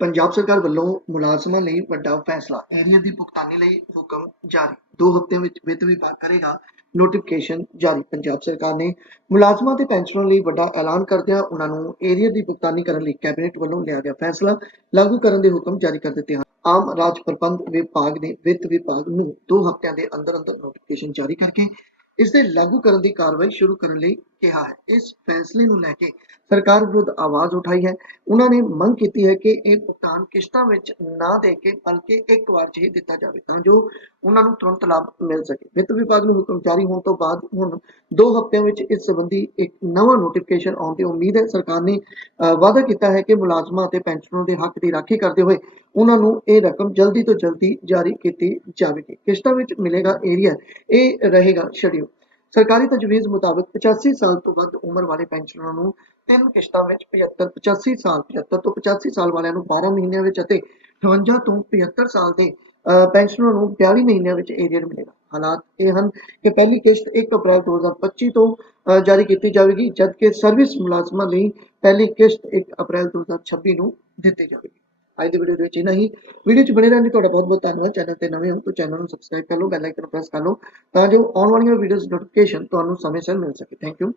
ਪੰਜਾਬ ਸਰਕਾਰ ਵੱਲੋਂ ਮੁਲਾਜ਼ਮਾਂ ਲਈ ਵੱਡਾ ਫੈਸਲਾ ਐਰੀਅਰ ਦੀ ਭੁਗਤਾਨੀ ਲਈ ਹੁਕਮ ਜਾਰੀ। ਦੋ ਹਫ਼ਤਿਆਂ ਵਿੱਚ ਵਿੱਤ ਵਿਭਾਗ ਕਰੇਗਾ ਨੋਟੀਫਿਕੇਸ਼ਨ ਜਾਰੀ। ਪੰਜਾਬ ਸਰਕਾਰ ਨੇ ਮੁਲਾਜ਼ਮਾਂ ਤੇ ਪੈਨਸ਼ਨਰਾਂ ਲਈ ਵੱਡਾ ਐਲਾਨ ਕਰਦਿਆਂ ਉਹਨਾਂ ਨੂੰ ਏਰੀਅਰ ਦੀ ਭੁਗਤਾਨੀ ਕਰਨ ਲਈ ਕੈਬਨਿਟ ਵੱਲੋਂ ਲਿਆ ਗਿਆ ਫੈਸਲਾ ਲਾਗੂ ਕਰਨ ਦੇ ਹੁਕਮ ਜਾਰੀ ਕਰ ਦਿੱਤੇ ਹਨ। ਆਮ ਰਾਜ ਪ੍ਰਬੰਧ ਵਿਭਾਗ ਨੇ ਵਿੱਤ ਵਿਭਾਗ ਨੂੰ ਦੋ ਹਫ਼ਤਿਆਂ ਦੇ ਅੰਦਰ ਅੰਦਰ ਨੋਟੀਫਿਕੇਸ਼ਨ ਜਾਰੀ ਕਰਕੇ ਇਸ ਦੇ ਲਾਗੂ ਕਰਨ ਦੀ ਕਾਰਵਾਈ ਸ਼ੁਰੂ ਕਰਨ ਲਈ ਕਿਹਾ ਹੈ। ਇਸ ਫੈਸਲੇ ਨੂੰ ਲੈ ਕੇ ਸਰਕਾਰ ਵਿਰੁੱਧ ਆਵਾਜ਼ ਉਠਾਈ ਹੈ। ਉਹਨਾਂ ਨੇ ਮੰਗ ਕੀਤੀ ਹੈ ਕਿ ਇਹ ਭੁਗਤਾਨ ਕਿਸ਼ਤਾਂ ਵਿੱਚ ਨਾ ਦੇ ਕੇ ਬਲਕਿ ਇੱਕ ਵਾਰ 'ਚ ਹੀ ਦਿੱਤਾ ਜਾਵੇ ਤਾਂ ਜੋ ਉਹਨਾਂ ਨੂੰ ਤੁਰੰਤ ਲਾਭ ਮਿਲ ਸਕੇ। ਵਿੱਤ ਵਿਭਾਗ ਨੂੰ ਹੁਕਮ ਜਾਰੀ ਹੋਣ ਤੋਂ ਬਾਅਦ ਹੁਣ ਦੋ ਹਫ਼ਤਿਆਂ ਵਿੱਚ ਇਸ ਸੰਬੰਧੀ ਇੱਕ ਨਵਾਂ ਨੋਟੀਫਿਕੇਸ਼ਨ ਆਉਣ ਦੀ ਉਮੀਦ ਹੈ। ਸਰਕਾਰ ਨੇ ਅ, ਵਾਅਦਾ ਕੀਤਾ ਹੈ ਕਿ ਮੁਲਾਜ਼ਮਾਂ ਅਤੇ ਪੈਨਸ਼ਨਰਾਂ ਦੇ ਹੱਕ ਦੀ ਰਾਖੀ ਕਰਦੇ ਹੋਏ ਉਹਨਾਂ ਨੂੰ ਇਹ ਰਕਮ ਜਲਦੀ ਤੋਂ ਜਲਦੀ ਜਾਰੀ ਕੀਤੀ ਜਾਵੇਗੀ। ਕਿਸ਼ਤਾਂ ਵਿੱਚ ਮਿਲੇਗਾ ਏਰੀਆ ਇਹ ਰਹੇਗਾ ਸ਼ਡਿਊਲ ਸਰਕਾਰੀ ਤਜਵੀਜ਼ ਮੁਤਾਬਕ 85 ਸਾਲ ਤੋਂ ਵੱਧ ਉਮਰ ਵਾਲੇ ਪੈਨਸ਼ਨਰਾਂ ਨੂੰ ਤਿੰਨ ਕਿਸ਼ਤਾਂ ਵਿੱਚ 75 85 ਸਾਲ 75 ਤੋਂ 85 ਸਾਲ ਵਾਲਿਆਂ ਨੂੰ 12 ਮਹੀਨਿਆਂ ਵਿੱਚ ਅਤੇ 58 ਤੋਂ 75 ਸਾਲ ਦੇ ਅ, ਪੈਨਸ਼ਨਰਾਂ ਨੂੰ 42 ਮਹੀਨਿਆਂ ਵਿੱਚ ਏਰੀਅਰ ਮਿਲੇਗਾ। ਹਾਲਾਤ ਇਹ ਹਨ ਕਿ ਪਹਿਲੀ ਕਿਸ਼ਤ 1 ਅਪ੍ਰੈਲ 2025 ਤੋਂ ਜਾਰੀ ਕੀਤੀ ਜਾਵੇਗੀ ਜਦਕਿ ਸਰਵਿਸ ਮੁਲਾਜ਼ਮਾਂ ਲਈ ਪਹਿਲੀ ਕਿਸ਼ਤ 1 ਅਪ੍ਰੈਲ 2026 ਨੂੰ ਦਿੱਤੀ ਜਾਵੇਗੀ। ਅੱਜ ਦੇ ਵੀਡੀਓ ਦੇ ਵਿੱਚ ਇਹਨਾਂ ਹੀ। ਵੀਡੀਓ 'ਚ ਬਣੇ ਰਹਿਣ ਲਈ ਤੁਹਾਡਾ ਬਹੁਤ ਬਹੁਤ ਧੰਨਵਾਦ। ਚੈਨਲ ਤੇ ਨਵੇਂ ਹੋ ਤਾਂ ਚੈਨਲ ਨੂੰ ਸਬਸਕ੍ਰਾਈਬ ਕਰ ਲਓ ਬੈਲ ਆਈਕਨ ਪ੍ਰੈਸ ਕਰ ਲਓ, ਤਾਂ ਜੋ ਆਉਣ ਵਾਲੀਆਂ ਵੀਡੀਓਜ਼ ਨੋਟੀਫਿਕੇਸ਼ਨ ਤੁਹਾਨੂੰ ਸਮੇਂ ਸਿਰ ਮਿਲ ਸਕੇ। Thank you